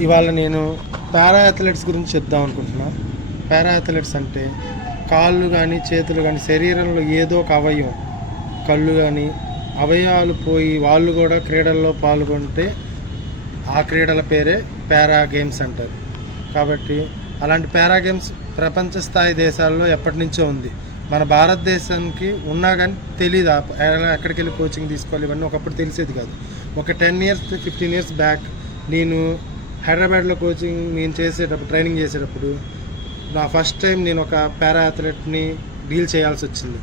ఇవాళ నేను para athletes గురించి చెప్దాం అనుకుంటున్నా. పారా అథ్లెట్స్ అంటే కాళ్ళు కానీ చేతులు కానీ శరీరంలో ఏదో ఒక అవయవం, కళ్ళు కానీ అవయవాలు పోయి వాళ్ళు కూడా క్రీడల్లో పాల్గొంటే ఆ క్రీడల పేరే పారా గేమ్స్ అంటారు. కాబట్టి అలాంటి పారా గేమ్స్ ప్రపంచ స్థాయి దేశాల్లో ఎప్పటి నుంచో ఉంది. మన భారతదేశానికి ఉన్నా కానీ తెలియదు ఎక్కడికి వెళ్ళి కోచింగ్ తీసుకోవాలి ఇవన్నీ ఒకప్పుడు తెలిసేది కాదు. ఒక 10 years 15 years బ్యాక్ నేను హైదరాబాద్లో కోచింగ్ నేను చేసేటప్పుడు ట్రైనింగ్ చేసేటప్పుడు నా ఫస్ట్ టైం నేను ఒక పారా అథ్లెట్ని డీల్ చేయాల్సి వచ్చింది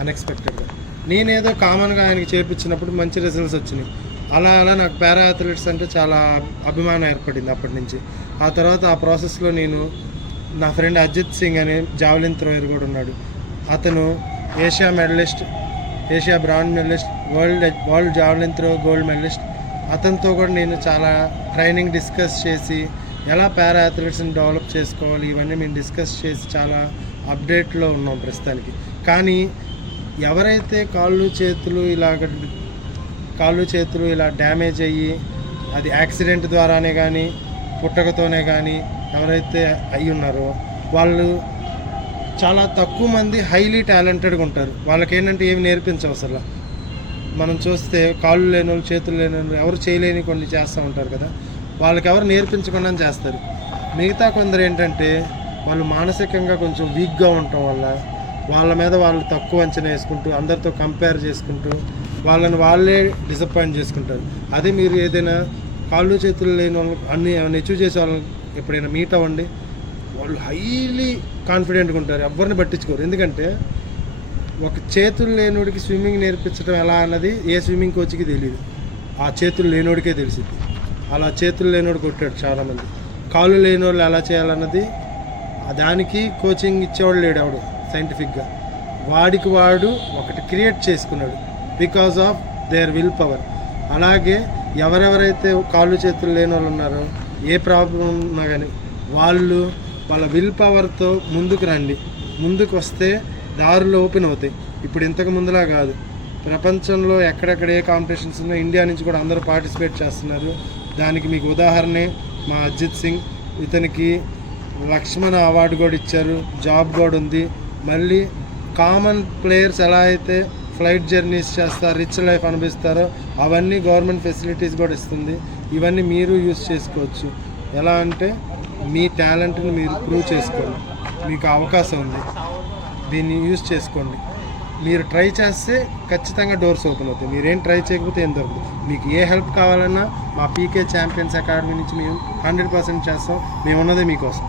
అన్ఎక్స్పెక్టెడ్గా. నేనేదో కామన్గా ఆయనకి చేయించినప్పుడు మంచి రిజల్ట్స్ వచ్చినాయి. అలా నాకు పారా అథ్లెట్స్ అంటే చాలా అభిమానం ఏర్పడింది అప్పటి నుంచి. ఆ తర్వాత ఆ ప్రాసెస్లో నేను నా ఫ్రెండ్ అజిత్ సింగ్ అనే జావలిన్ థ్రోయర్ కూడా ఉన్నాడు. అతను Asia medallist, Asia bronze medallist, world javelin throw gold medallist. అతనితో కూడా నేను చాలా ట్రైనింగ్ డిస్కస్ చేసి ఎలా పారా అథ్లెట్స్ని డెవలప్ చేసుకోవాలి ఇవన్నీ మేము డిస్కస్ చేసి చాలా అప్డేట్లో ఉన్నాం ప్రస్తుతానికి. కానీ ఎవరైతే కాళ్ళు చేతులు ఇలా డ్యామేజ్ అయ్యి అది యాక్సిడెంట్ ద్వారానే కానీ పుట్టకతోనే కానీ ఎవరైతే అయ్యి ఉన్నారో వాళ్ళు చాలా తక్కువ మంది హైలీ టాలెంటెడ్గా ఉంటారు. వాళ్ళకి ఏంటంటే ఏమి నేర్పించవసరం. మనం చూస్తే కాళ్ళు లేని వాళ్ళు, చేతులు లేని వాళ్ళు, ఎవరు చేయలేని కొన్ని చేస్తూ ఉంటారు కదా, వాళ్ళకి ఎవరు నేర్పించకుండా చేస్తారు. మిగతా కొందరు ఏంటంటే వాళ్ళు మానసికంగా కొంచెం వీక్గా ఉండటం వల్ల వాళ్ళ మీద వాళ్ళు తక్కువ అంచనా వేసుకుంటూ అందరితో కంపేర్ చేసుకుంటూ వాళ్ళే డిసప్పాయింట్ చేసుకుంటారు. అదే మీరు ఏదైనా కాళ్ళు చేతులు లేని వాళ్ళు అన్నీ అచీవ్ చేసే వాళ్ళని ఎప్పుడైనా మీట్ అవ్వండి, వాళ్ళు హైలీ కాన్ఫిడెంట్గా ఉంటారు, ఎవరిని పట్టించుకోరు. ఎందుకంటే ఒక చేతులు లేనోడికి స్విమ్మింగ్ నేర్పించడం ఎలా అన్నది ఏ స్విమ్మింగ్ కోచ్కి తెలియదు, ఆ చేతులు లేనోడికే తెలిసింది. అలా చేతులు లేనోడు కొట్టాడు చాలామంది. కాళ్ళు లేనోళ్ళు ఎలా చేయాలన్నది దానికి కోచింగ్ ఇచ్చేవాడు లేడు ఎవడు సైంటిఫిక్గా. వాడికి వాడు ఒకటి క్రియేట్ చేసుకున్నాడు because of their will power. అలాగే ఎవరెవరైతే కాళ్ళు చేతులు లేని వాళ్ళు ఉన్నారో ఏ ప్రాబ్లం ఉన్నా కానీ వాళ్ళ విల్ పవర్తో ముందుకు రండి. ముందుకు వస్తే దారులు ఓపెన్ అవుతాయి. ఇప్పుడు ఇంతకు ముందులా కాదు, ప్రపంచంలో ఎక్కడెక్కడ ఏ కాంపిటీషన్స్ ఉన్నా ఇండియా నుంచి కూడా అందరూ పార్టిసిపేట్ చేస్తున్నారు. దానికి మీకు ఉదాహరణే మా అజిత్ సింగ్. ఇతనికి లక్ష్మణ అవార్డు కూడా ఇచ్చారు, జాబ్ కూడా ఉంది. మళ్ళీ కామన్ ప్లేయర్స్ ఎలా అయితే ఫ్లైట్ జర్నీస్ చేస్తారు, రిచ్ లైఫ్ అనిపిస్తారో అవన్నీ గవర్నమెంట్ ఫెసిలిటీస్ కూడా ఇస్తుంది. ఇవన్నీ మీరు యూజ్ చేసుకోవచ్చు. ఎలా అంటే మీ టాలెంట్ని మీరు ప్రూవ్ చేసుకోండి, మీకు అవకాశం ఉంది, దీన్ని యూజ్ చేసుకోండి. మీరు ట్రై చేస్తే ఖచ్చితంగా డోర్స్ ఓపెన్ అవుతాయి. మీరేం ట్రై చేయకపోతే ఏం దొరుకుతుంది. మీకు ఏ హెల్ప్ కావాలన్నా మా పీకే ఛాంపియన్స్ అకాడమీ నుంచి మేము 100% చేస్తాం. మేము ఉన్నదే మీకోసం.